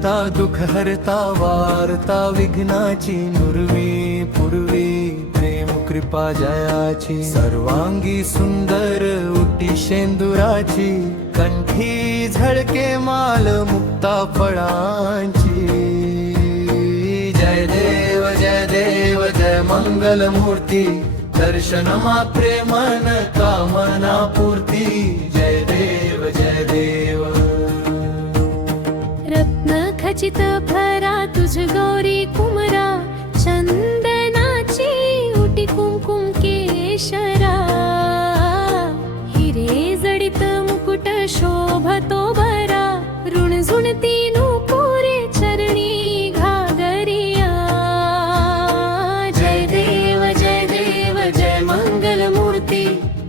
देवता दुःख हरता वार्ता विघ्नाची नुरवी पूर्वी प्रेम कृपा जयाची सर्वांगी सुंदर उटी शेंदुराची कंठी झळके माल मुक्ता फळांची जय देव जय देव जय मंगल मूर्ती दर्शन मात्रे मन कामना पूर्ती जय देव जय देव रत्न खचित भरा तुझ गौरी कुमरा चंदनाची उटी कुंकुम केशरा हिरे जडित मुकुट शोभतो भरा ऋणझुणती नुपुरे चरणी घागरिया जय देव जय देव जय मंगल मूर्ती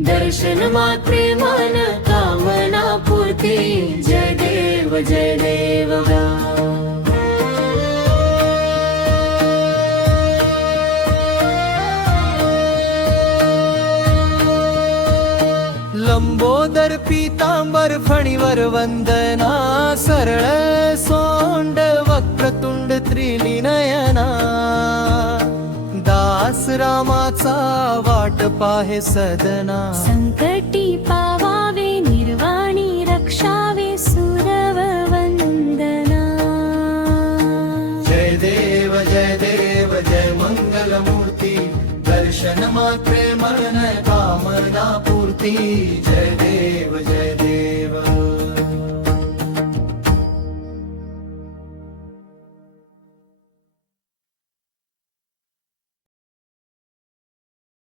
दर्शन मात्रे मन कामना पूर्ती जय देव जय देव लंबोदर पीतांबर फणीवर वंदना सरळ सोंड वक्रतुंड त्रिनयना दास रामाचा वाट पाहे सदना संकटी पावावे निर्वाणी रक्षावे सुरव वंदना जय देव जय देव जय मंगल मूर्ती दर्शन मात्रे मन कामना पूर्ती जय देव जय देव